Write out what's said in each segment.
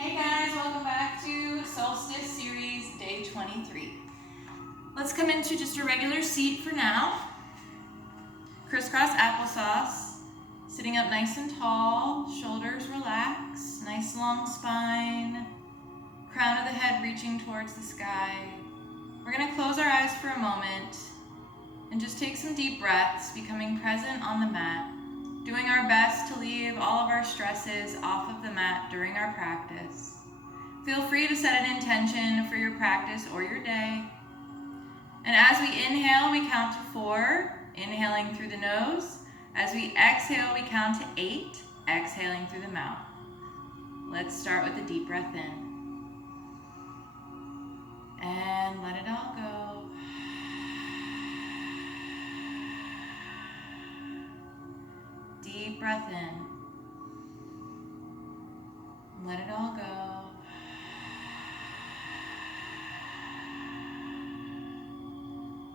Hey guys, welcome back to Solstice Series Day 23. Let's come into just a regular seat for now. Crisscross applesauce, sitting up nice and tall, shoulders relaxed, nice long spine, crown of the head reaching towards the sky. We're going to close our eyes for a moment and just take some deep breaths, becoming present on the mat, doing our best to leave all of our stresses off of the mat during our practice. Feel free to set an intention for your practice or your day. And as we inhale, we count to 4, inhaling through the nose. As we exhale, we count to 8, exhaling through the mouth. Let's start with a deep breath in. And let it all go. Deep breath in. Let it all go.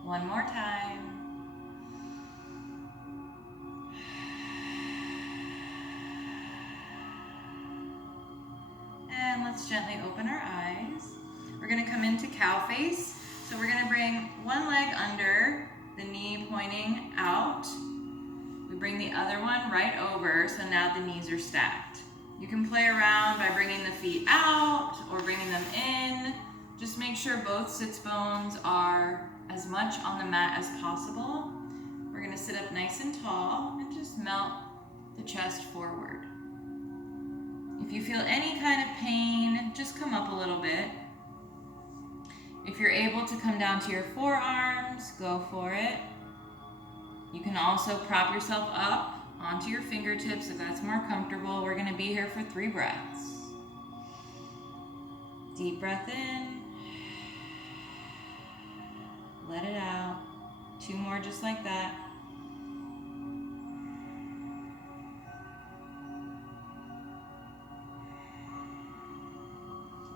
One more time. And let's gently open our eyes. We're going to come into cow face. So we're going to bring one leg under, the knee pointing out. We bring the other one right over, so now the knees are stacked. You can play around by bringing the feet out or bringing them in. Just make sure both sits bones are as much on the mat as possible. We're going to sit up nice and tall and just melt the chest forward. If you feel any kind of pain, just come up a little bit. If you're able to come down to your forearms, go for it. You can also prop yourself up onto your fingertips if that's more comfortable. We're going to be here for 3 breaths. Deep breath in. Let it out. 2 more just like that.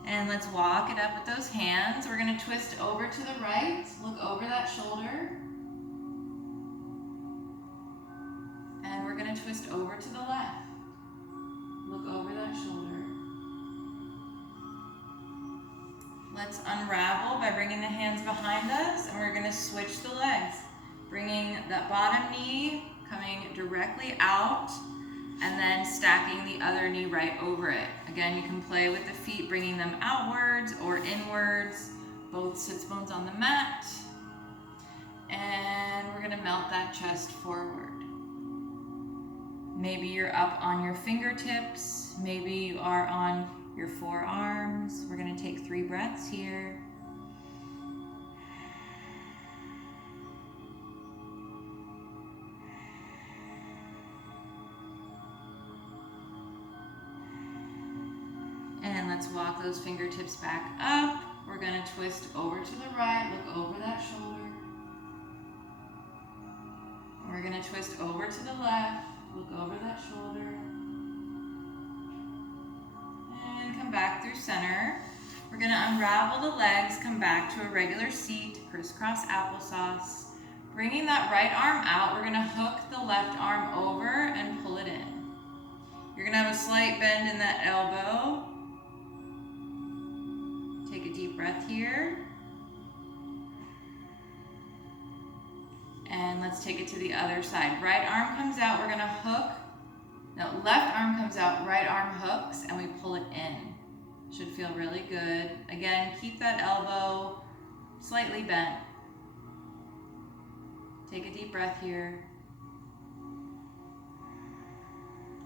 And let's walk it up with those hands. We're going to twist over to the right. Look over that shoulder. And we're going to twist over to the left. Look over that shoulder. Let's unravel by bringing the hands behind us, and we're going to switch the legs. Bringing that bottom knee coming directly out, and then stacking the other knee right over it. Again, you can play with the feet, bringing them outwards or inwards, both sits bones on the mat. And we're going to melt that chest forward. Maybe you're up on your fingertips. Maybe you are on your forearms. We're going to take 3 breaths here. And let's walk those fingertips back up. We're going to twist over to the right. Look over that shoulder. And we're going to twist over to the left. Look over that shoulder. And come back through center. We're going to unravel the legs, come back to a regular seat, crisscross applesauce. Bringing that right arm out, we're going to hook the left arm over and pull it in. You're going to have a slight bend in that elbow. Take a deep breath here. And let's take it to the other side. Right arm comes out, we're going to hook. No, left arm comes out, right arm hooks, and we pull it in. Should feel really good. Again, keep that elbow slightly bent. Take a deep breath here.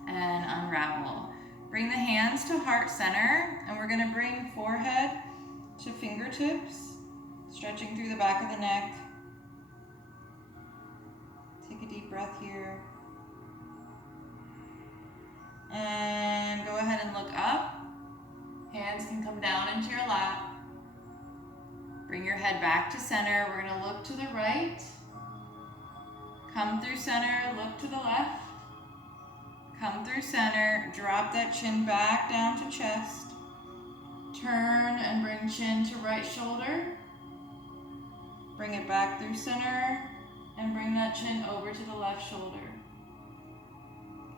And unravel. Bring the hands to heart center, and we're going to bring forehead to fingertips, stretching through the back of the neck. Take a deep breath here. And go ahead and look up. Hands can come down into your lap. Bring your head back to center. We're going to look to the right. Come through center, look to the left. Come through center, drop that chin back down to chest. Turn and bring chin to right shoulder. Bring it back through center and bring that chin over to the left shoulder.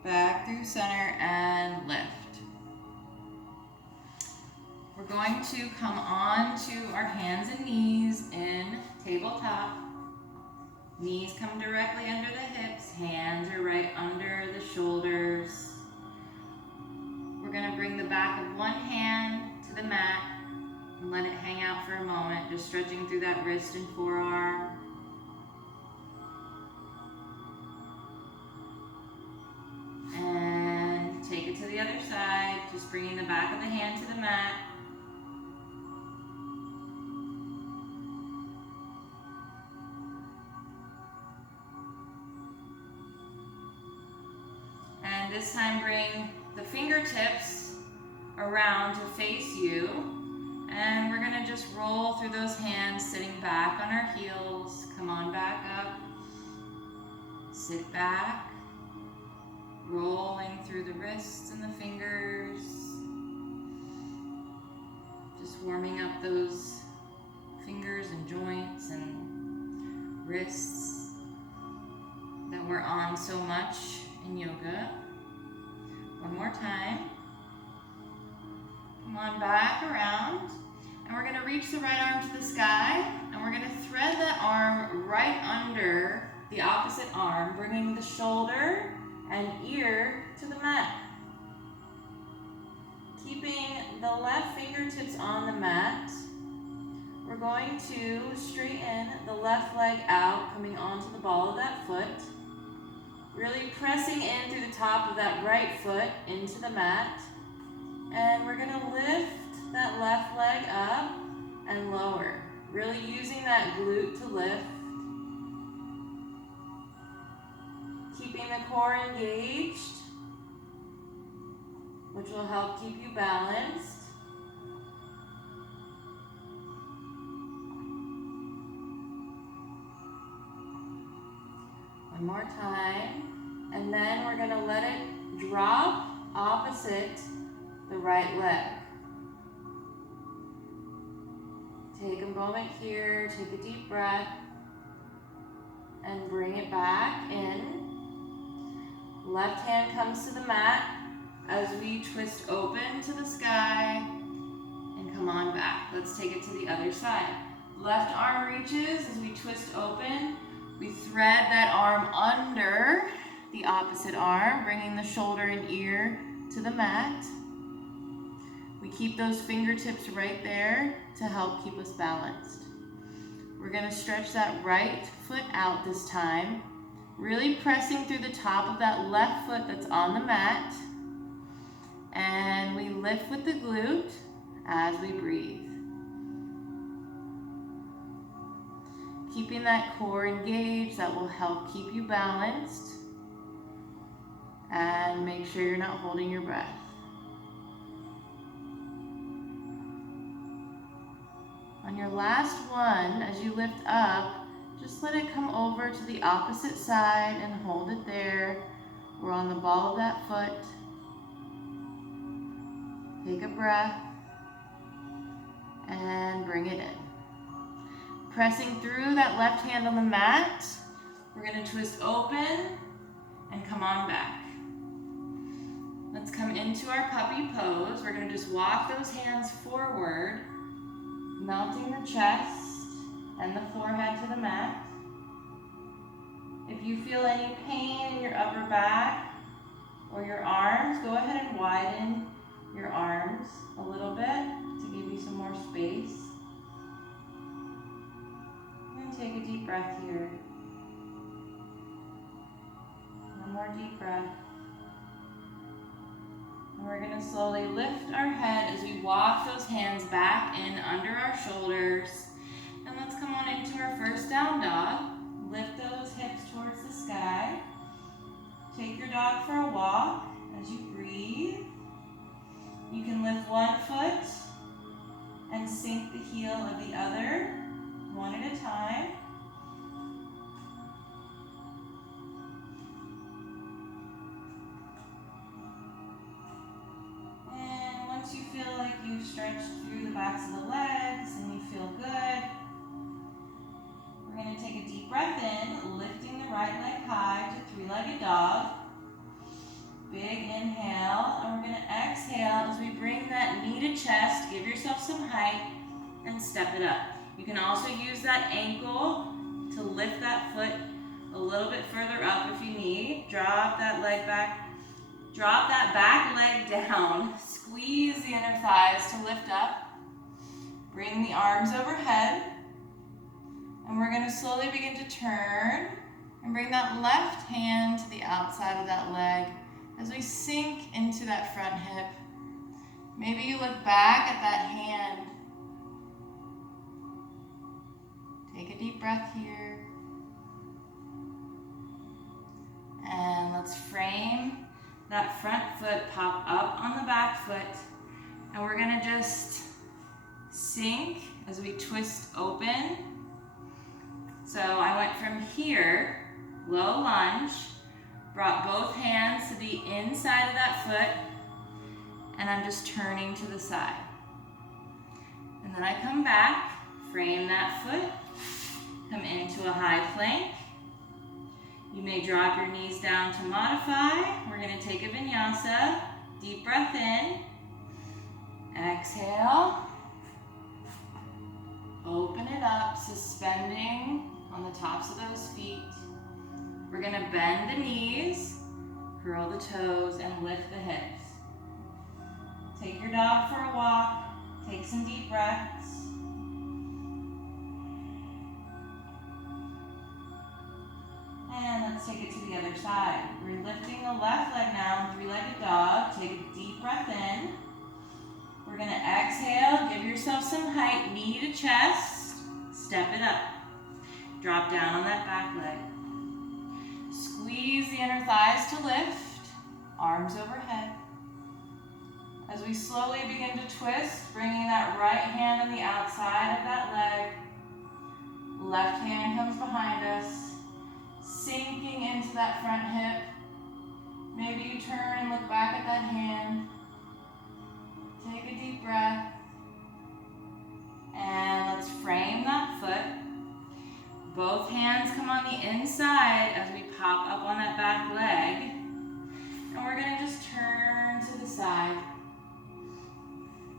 Back through center and lift. We're going to come on to our hands and knees in tabletop. Knees come directly under the hips, hands are right under the shoulders. We're going to bring the back of one hand to the mat and let it hang out for a moment, just stretching through that wrist and forearm. And take it to the other side, just bringing the back of the hand to the mat. And this time bring the fingertips around to face you. And we're gonna just roll through those hands, sitting back on our heels. Come on back up. Sit back. Rolling through the wrists and the fingers. Just warming up those fingers and joints and wrists that we're on so much in yoga. One more time. Come on back around. And we're going to reach the right arm to the sky. And we're going to thread that arm right under the opposite arm, bringing the shoulder and ear to the mat. Keeping the left fingertips on the mat, we're going to straighten the left leg out, coming onto the ball of that foot. Really pressing in through the top of that right foot into the mat. And we're going to lift that left leg up and lower. Really using that glute to lift. Keeping the core engaged, which will help keep you balanced. One more time, and then we're going to let it drop opposite the right leg. Take a moment here, take a deep breath, and bring it back in. Left hand comes to the mat as we twist open to the sky and come on back. Let's take it to the other side. Left arm reaches as we twist open. We thread that arm under the opposite arm, bringing the shoulder and ear to the mat. We keep those fingertips right there to help keep us balanced. We're going to stretch that right foot out this time, really pressing through the top of that left foot that's on the mat. And we lift with the glute as we breathe. Keeping that core engaged, that will help keep you balanced. And make sure you're not holding your breath. On your last one, as you lift up, just let it come over to the opposite side and hold it there. We're on the ball of that foot. Take a breath and bring it in. Pressing through that left hand on the mat, we're going to twist open and come on back. Let's come into our puppy pose. We're going to just walk those hands forward, melting the chest and the forehead to the mat. If you feel any pain in your upper back or your arms, go ahead and widen your arms a little bit to give you some more space. And take a deep breath here. One more deep breath. And we're going to slowly lift our head as we walk those hands back in under our shoulders. And let's come on into our first down dog. Lift those hips towards the sky. Take your dog for a walk as you breathe. You can lift one foot and sink the heel of the other, one at a time. And once you feel like you've stretched through the backs of the legs and you feel good, we're going to take a deep breath in, lifting the right leg high to three-legged dog. Big inhale, and we're going to exhale as we bring that knee to chest. Give yourself height and step it up. You can also use that ankle to lift that foot a little bit further up if you need. Drop that leg back. Drop that back leg down. Squeeze the inner thighs to lift up. Bring the arms overhead. And we're going to slowly begin to turn and bring that left hand to the outside of that leg as we sink into that front hip. Maybe you look back at that hand. Take a deep breath here. And let's frame that front foot, pop up on the back foot. And we're gonna just sink as we twist open. So I went from here, low lunge, brought both hands to the inside of that foot, and I'm just turning to the side. And then I come back, frame that foot, come into a high plank. You may drop your knees down to modify. We're gonna take a vinyasa. Deep breath in. Exhale. Open it up, suspending on the tops of those feet. We're gonna bend the knees, curl the toes, and lift the hips. Take your dog for a walk. Take some deep breaths. And let's take it to the other side. We're lifting the left leg now in three-legged dog. Take a deep breath in. We're gonna exhale, give yourself some height, knee to chest, step it up. Drop down on that back leg. Squeeze the inner thighs to lift, arms overhead. As we slowly begin to twist, bringing that right hand on the outside of that leg. Left hand comes behind us, sinking into that front hip. Maybe you turn and look back at that hand. Take a deep breath. And let's frame that foot. Both hands come on the inside as we pop up on that back leg. And we're gonna just turn to the side.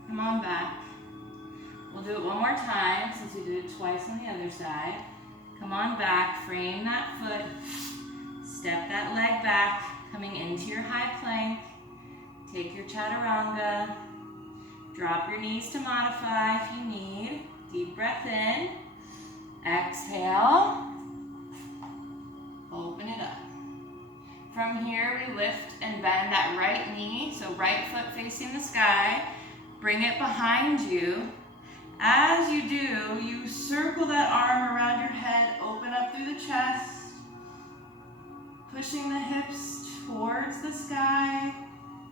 Come on back. We'll do it one more time since we did it twice on the other side. Come on back, frame that foot. Step that leg back, coming into your high plank. Take your chaturanga. Drop your knees to modify if you need. Deep breath in. Exhale. Open it up. From here, we lift and bend that right knee, so right foot facing the sky. Bring it behind you. As you do, you circle that arm around your head, open up through the chest, pushing the hips towards the sky,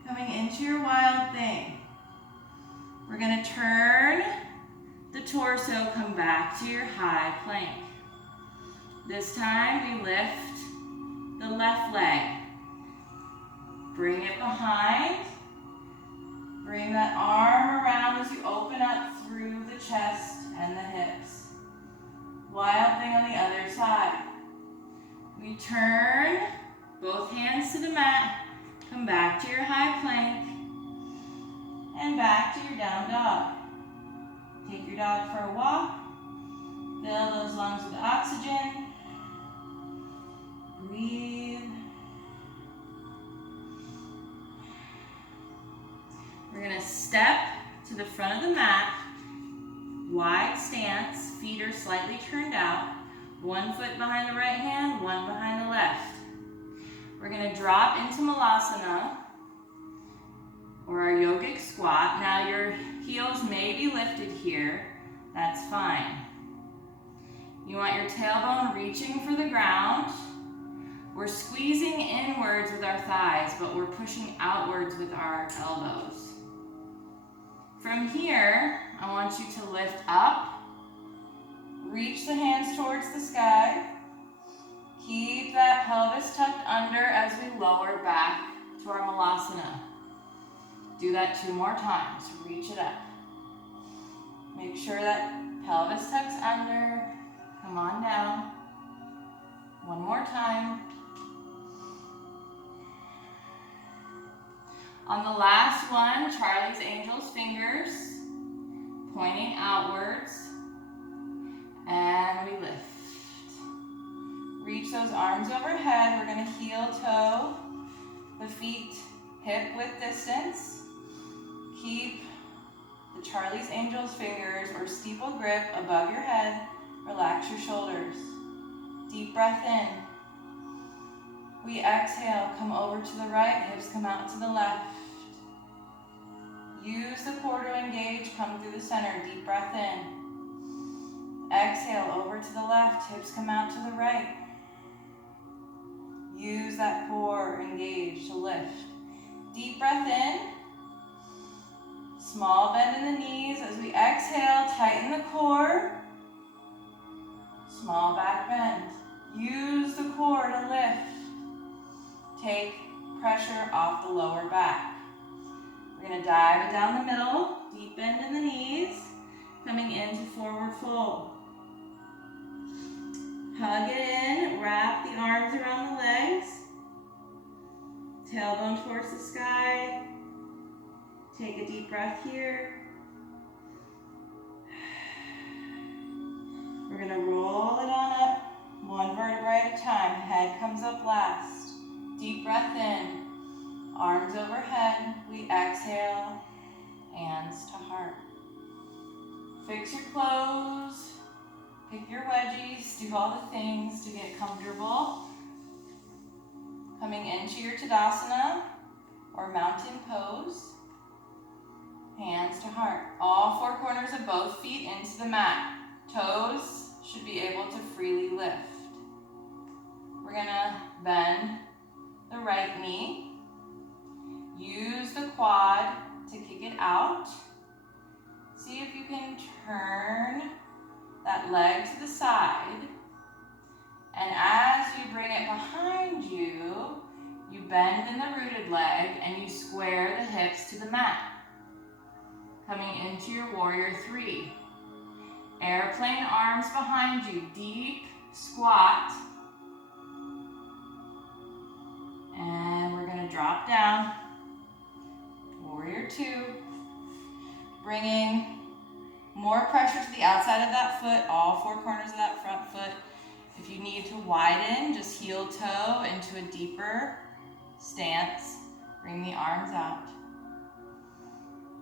coming into your wild thing. We're gonna turn the torso, come back to your high plank. This time we lift the left leg. Bring it behind. Bring that arm around as you open up through the chest and the hips. Wild thing on the other side. We turn both hands to the mat, come back to your high plank, and back to your down dog. Take your dog for a walk. Fill those lungs with oxygen. Breathe. We're gonna step to the front of the mat, wide stance, feet are slightly turned out, one foot behind the right hand, one behind the left. We're gonna drop into Malasana, or our yogic squat. Now your heels may be lifted here, that's fine. You want your tailbone reaching for the ground. We're squeezing inwards with our thighs, but we're pushing outwards with our elbows. From here, I want you to lift up, reach the hands towards the sky, keep that pelvis tucked under as we lower back to our Malasana. Do that 2 more times, reach it up. Make sure that pelvis tucks under, come on down. 1 more time. On the last one, Charlie's Angels fingers. pointing outwards, and we lift. Reach those arms overhead. We're gonna heel toe the feet hip width distance. Keep the Charlie's Angels fingers or steeple grip above your head. Relax your shoulders. Deep breath in. We exhale, come over to the right, hips come out to the left. Use the core to engage, come through the center, deep breath in. Exhale, over to the left, hips come out to the right. Use that core, engage to lift. Deep breath in. Small bend in the knees. As we exhale, tighten the core. Small back bend. Use the core to lift. Take pressure off the lower back. We're going to dive it down the middle. Deep bend in the knees. Coming into forward fold. Hug it in. Wrap the arms around the legs. Tailbone towards the sky. Take a deep breath here. We're going to roll it on up, one vertebrae at a time. Head comes up last. Deep breath in. Arms overhead. We exhale. Hands to heart. Fix your clothes. Pick your wedgies. Do all the things to get comfortable. Coming into your Tadasana or mountain pose. Hands to heart. All four corners of both feet into the mat. Toes should be able to freely lift. We're gonna bend the right knee. Use the quad to kick it out. See if you can turn that leg to the side. And as you bring it behind you, you bend in the rooted leg and you square the hips to the mat. Coming into your warrior three. Airplane arms behind you, deep squat. And we're gonna drop down. Warrior two. Bringing more pressure to the outside of that foot, all four corners of that front foot. If you need to widen, just heel toe into a deeper stance. Bring the arms out.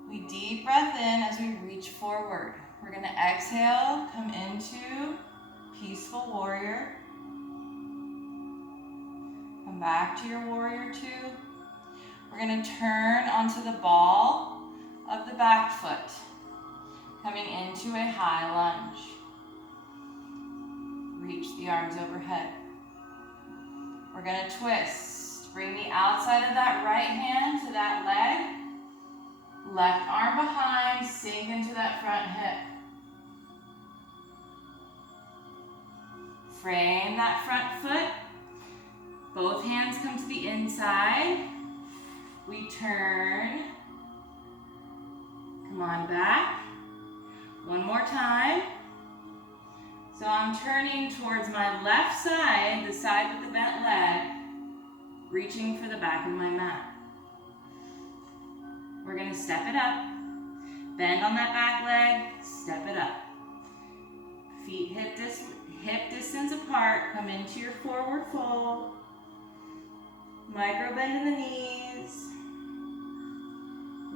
We deep breath in as we reach forward. We're going to exhale, come into peaceful warrior. Come back to your warrior two. We're going to turn onto the ball of the back foot. Coming into a high lunge. Reach the arms overhead. We're going to twist. Bring the outside of that right hand to that leg. Left arm behind, sink into that front hip. Frame that front foot. Both hands come to the inside. We turn. Come on back. One more time. So I'm turning towards my left side, the side with the bent leg, reaching for the back of my mat. We're going to step it up. Bend on that back leg, step it up. Feet hip distance apart, come into your forward fold. Micro bend in the knees.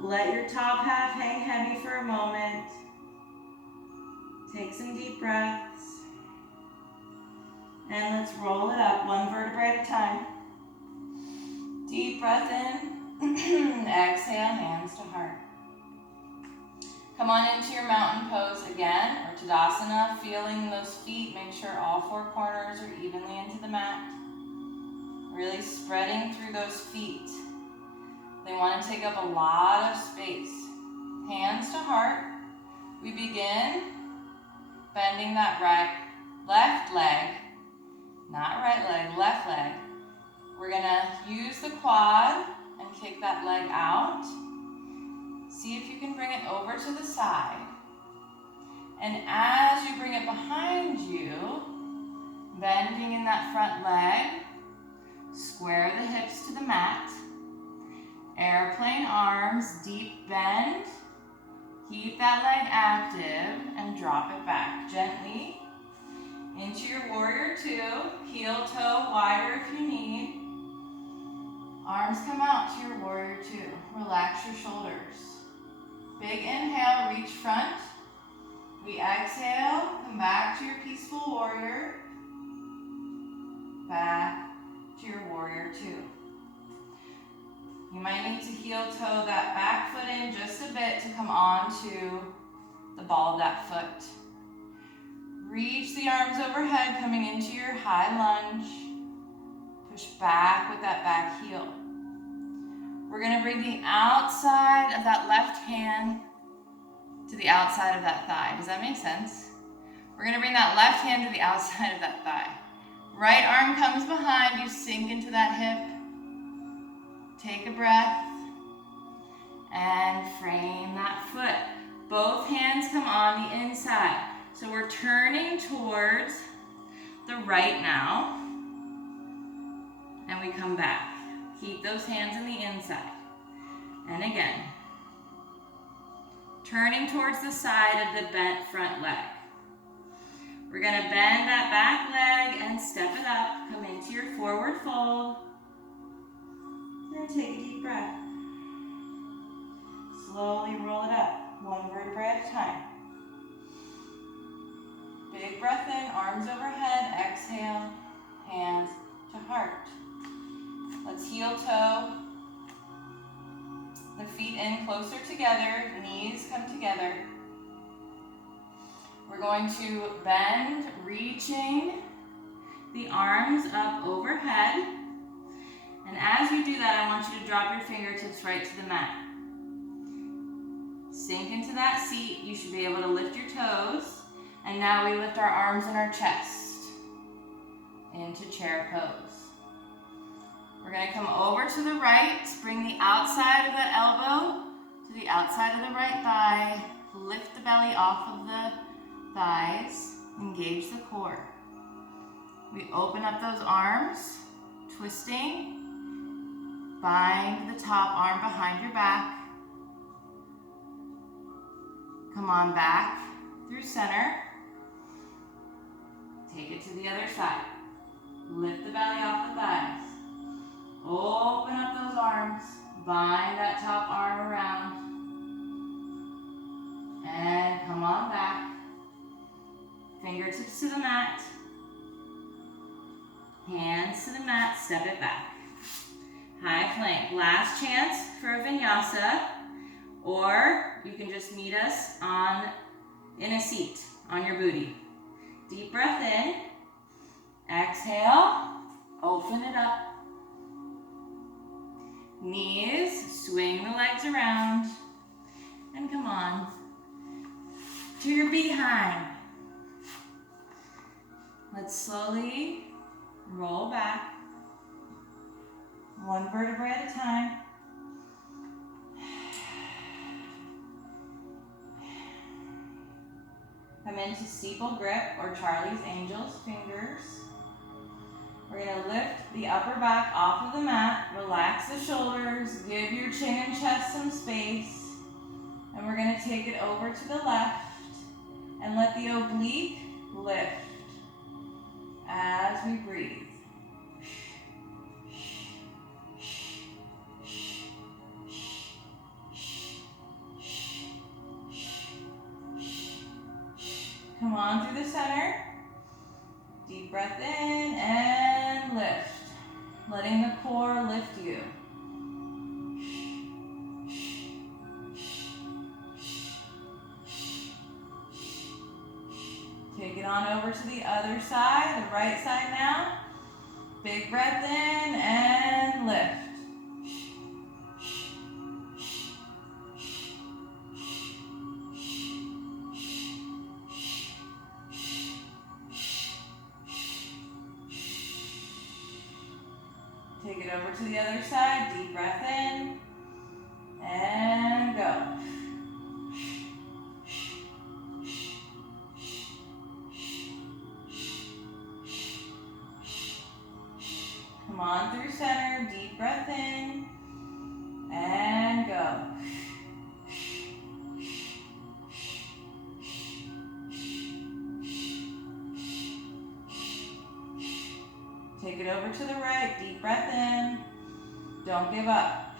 Let your top half hang heavy for a moment. Take some deep breaths. And let's roll it up, one vertebrae at a time. Deep breath in. Exhale, hands to heart. Come on into your mountain pose again, or Tadasana, feeling those feet. Make sure all four corners are evenly into the mat. Really spreading through those feet. They want to take up a lot of space. Hands to heart. We begin bending that left leg, not right leg, left leg. We're gonna use the quad and kick that leg out. See if you can bring it over to the side. And as you bring it behind you, bending in that front leg, square the hips to the mat. Airplane arms, deep bend. Keep that leg active and drop it back gently into your warrior two. Heel toe wider if you need. Arms come out to your warrior two. Relax your shoulders. Big inhale, reach front. We exhale, come back to your peaceful warrior. Back to your warrior two. You might need to heel toe that back foot in just a bit to come onto the ball of that foot. Reach the arms overhead, coming into your high lunge. Push back with that back heel. We're going to bring the outside of that left hand to the outside of that thigh. Does that make sense? We're going to bring that left hand to the outside of that thigh. Right arm comes behind you, sink into that hip. Take a breath and frame that foot. Both hands come on the inside. So we're turning towards the right now, and we come back. Keep those hands in the inside. And again, turning towards the side of the bent front leg. We're gonna bend that back leg and step it up. Come into your forward fold. And take a deep breath. Slowly roll it up, one vertebrae at a time. Big breath in, arms overhead, exhale, hands to heart. Let's heel toe the feet in closer together, knees come together. We're going to bend, reaching the arms up overhead. And as you do that, I want you to drop your fingertips right to the mat. Sink into that seat. You should be able to lift your toes. And now we lift our arms and our chest into chair pose. We're going to come over to the right, bring the outside of the elbow to the outside of the right thigh, lift the belly off of the thighs, engage the core. We open up those arms, twisting, bind the top arm behind your back. Come on back through center. Take it to the other side. Lift the belly off the thighs. Open up those arms. Bind that top arm around. And come on back. Fingertips to the mat. Hands to the mat. Step it back. High plank. Last chance for a vinyasa. Or you can just meet us in a seat on your booty. Deep breath in. Exhale. Open it up. Knees, swing the legs around. And come on to your behind. Let's slowly roll back. One vertebrae at a time. Come into steeple grip or Charlie's Angels fingers. We're going to lift the upper back off of the mat, relax the shoulders, give your chin and chest some space, and we're going to take it over to the left and let the oblique lift as we breathe. Come on through the center. Deep breath in and lift. Letting the core lift you. Take it on over to the other side, the right side now. Big breath in and lift. Take it over to the other side, deep breath in, and go. Come on through center, deep breath in, and go. Take it over to the right, deep breath in. Don't give up.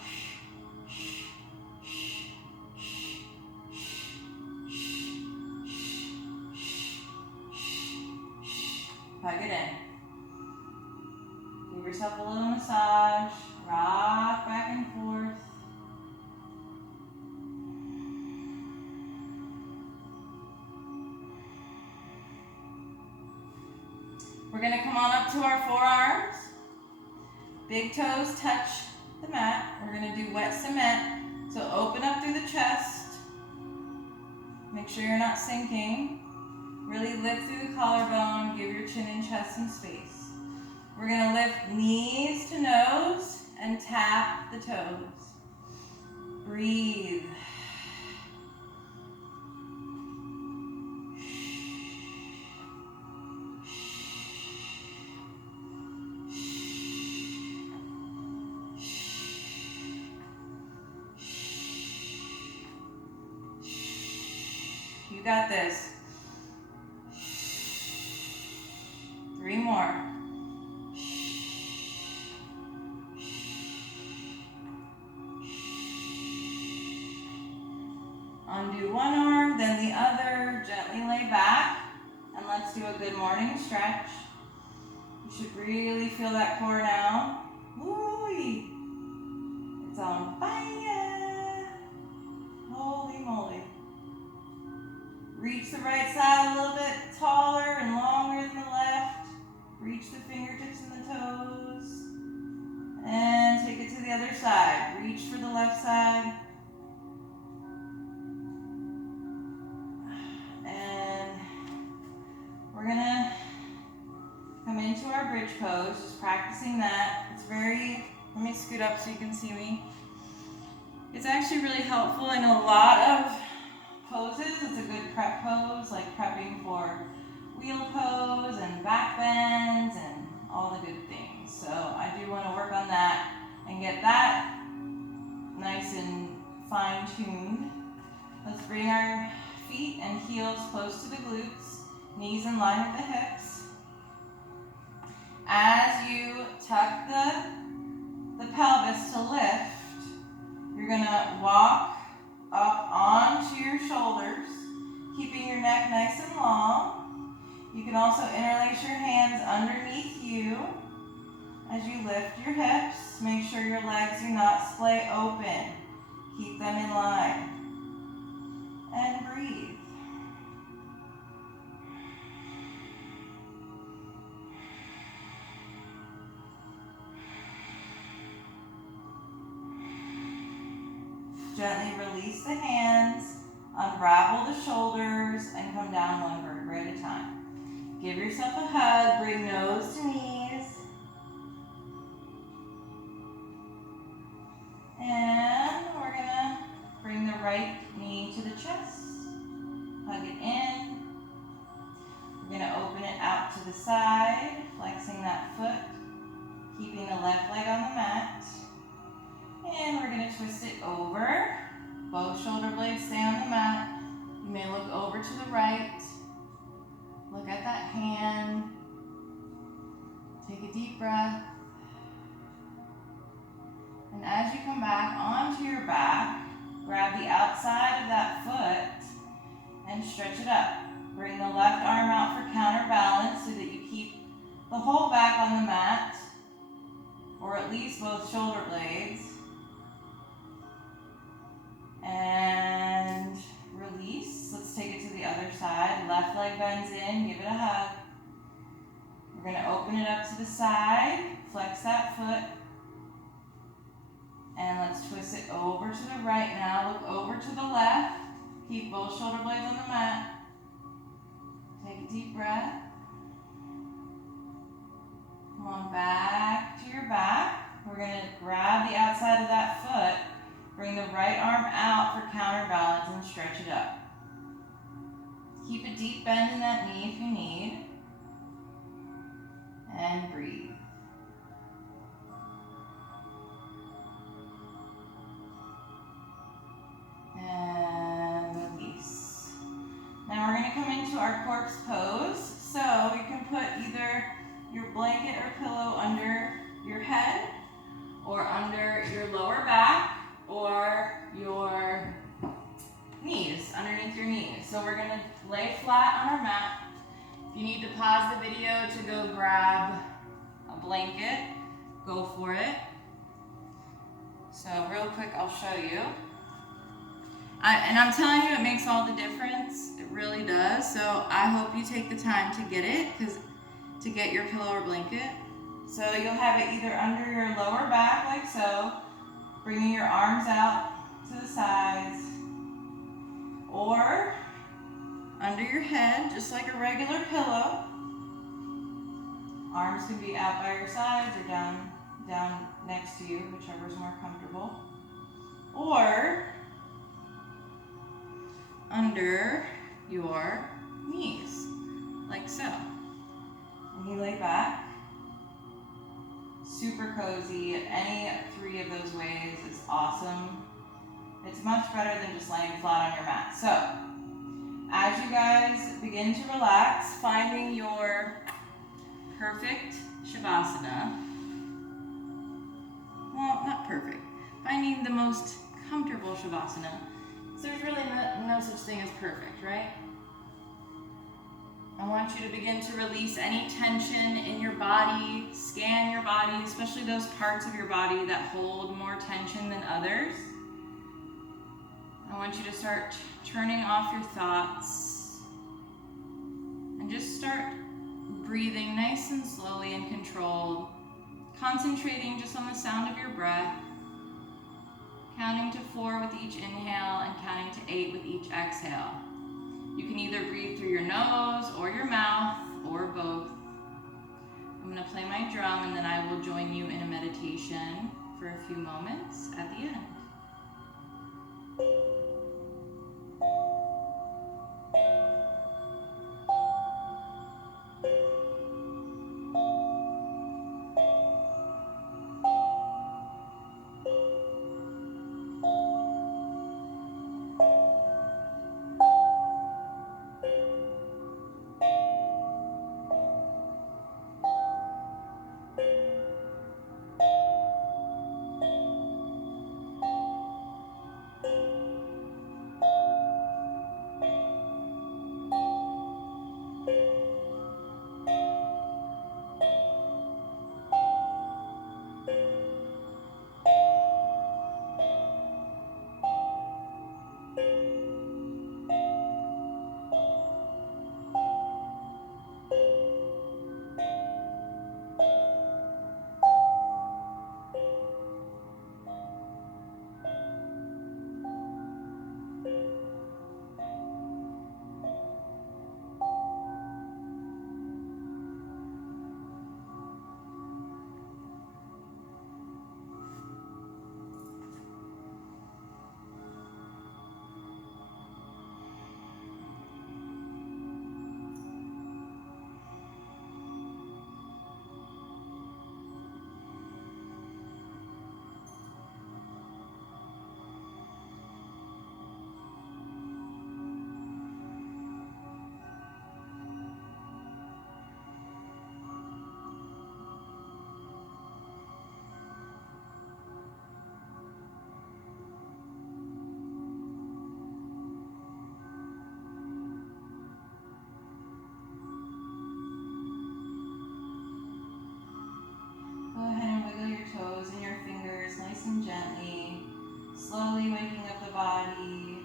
Hug it in. Give yourself a little massage. Rock back and forth. We're going to come on up to our forearms. Big toes touch the mat. We're going to do wet cement. So open up through the chest. Make sure you're not sinking. Really lift through the collarbone. Give your chin and chest some space. We're going to lift knees to nose and tap the toes. Breathe. You got this. 3 more. Undo one arm, then the other. Gently lay back. And let's do a good morning stretch. You should really feel that core now. Woo-wee. It's on fire. Holy moly. Reach the right side a little bit taller and longer than the left. Reach the fingertips and the toes. And take it to the other side. Reach for the left side. And we're going to come into our bridge pose, just practicing that. It's very, let me scoot up so you can see me. It's actually really helpful in a lot of poses. It's a good prep pose, like prepping for wheel pose and back bends and all the good things. So I do want to work on that and get that nice and fine-tuned. Let's bring our feet and heels close to the glutes, knees in line with the hips. As you tuck the pelvis to lift, you're going to walk up onto your shoulders, keeping your neck nice and long. You can also interlace your hands underneath you as you lift your hips. Make sure your legs do not splay open. Keep them in line. And breathe. Gently release the hands, unravel the shoulders, and come down one vertebrae at a time. Give yourself a hug, bring nose to knees. And we're going to bring the right knee to the chest. Hug it in. We're going to open it out to the side, flexing that foot, keeping the left leg on the mat. And we're going to twist it over. Both shoulder blades stay on the mat. You may look over to the right. Look at that hand. Take a deep breath. And as you come back onto your back, grab the outside of that foot and stretch it up. Bring the left arm out for counterbalance so that you keep the whole back on the mat, or at least both shoulder blades. And release. Let's take it to the other side. Left leg bends in, give it a hug. We're going to open it up to the side, flex that foot. And let's twist it over to the right now. Look over to the left. Keep both shoulder blades on the mat. Take a deep breath. Come on back to your back. We're going to grab the outside of that foot. Bring the right arm out for counterbalance and stretch it up. Keep a deep bend in that knee if you need. And breathe. And release. Now we're going to come into our corpse pose. So you can put either your blanket or pillow under your head or under your lower back or your knees, underneath your knees. So we're gonna lay flat on our mat. If you need to pause the video to go grab a blanket, go for it. So real quick, I'll show you. And I'm telling you, it makes all the difference. It really does. So I hope you take the time to get it, to get your pillow or blanket. So you'll have it either under your lower back, like so, bringing your arms out to the sides, or under your head, just like a regular pillow. Arms can be out by your sides or down next to you, whichever is more comfortable. Or under your knees, like so. And you lay back. Super cozy. Any three of those ways is awesome. It's much better than just laying flat on your mat. So, as you guys begin to relax, finding your perfect Shavasana. Well, not perfect. Finding the most comfortable Shavasana. So there's really no such thing as perfect, right? I want you to begin to release any tension in your body, scan your body, especially those parts of your body that hold more tension than others. I want you to start turning off your thoughts and just start breathing nice and slowly and controlled, concentrating just on the sound of your breath, counting to 4 with each inhale and counting to 8 with each exhale. You can either breathe through your nose or your mouth or both. I'm going to play my drum and then I will join you in a meditation for a few moments at the end. Gently, slowly waking up the body.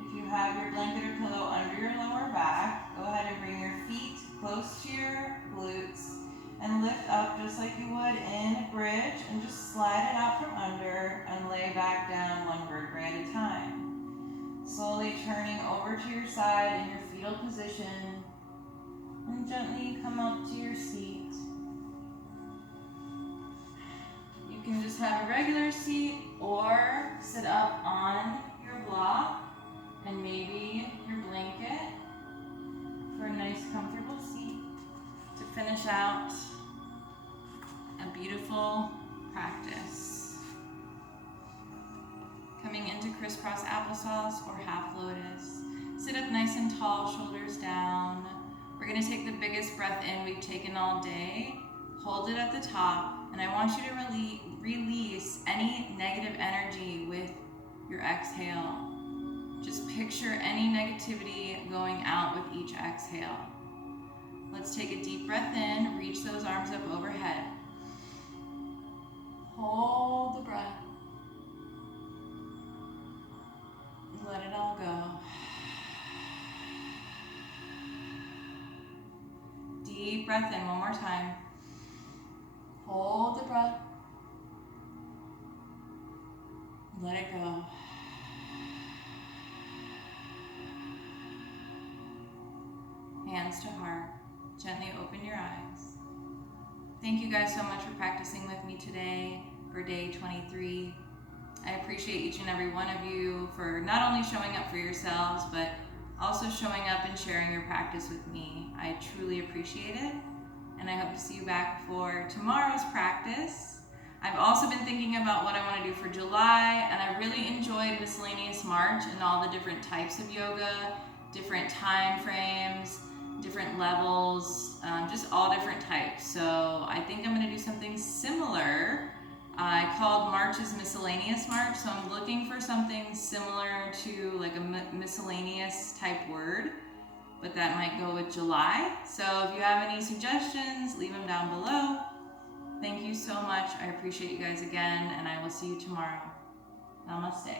If you have your blanket or pillow under your lower back, go ahead and bring your feet close to your glutes and lift up just like you would in a bridge and just slide it out from under and lay back down one vertebrae at a time. Slowly turning over to your side in your fetal position and gently come up to your seat. You can just have a regular seat or sit up on your block and maybe your blanket for a nice comfortable seat to finish out a beautiful practice. Coming into crisscross applesauce or half lotus. Sit up nice and tall, shoulders down. We're gonna take the biggest breath in we've taken all day, hold it at the top, and I want you to release any negative energy with your exhale. Just picture any negativity going out with each exhale. Let's take a deep breath in, reach those arms up overhead. Hold the breath. Let it all go. Deep breath in one more time. Hold the breath. Let it go. Hands to heart. Gently open your eyes. Thank you guys so much for practicing with me today for day 23. I appreciate each and every one of you for not only showing up for yourselves, but also showing up and sharing your practice with me. I truly appreciate it, and I hope to see you back for tomorrow's practice. I've also been thinking about what I want to do for July, and I really enjoyed Miscellaneous March and all the different types of yoga, different time frames, different levels, just all different types. So I think I'm going to do something similar. I called March's Miscellaneous March, so I'm looking for something similar to like a miscellaneous type word, but that might go with July. So if you have any suggestions, leave them down below. Thank you so much. I appreciate you guys again, and I will see you tomorrow. Namaste.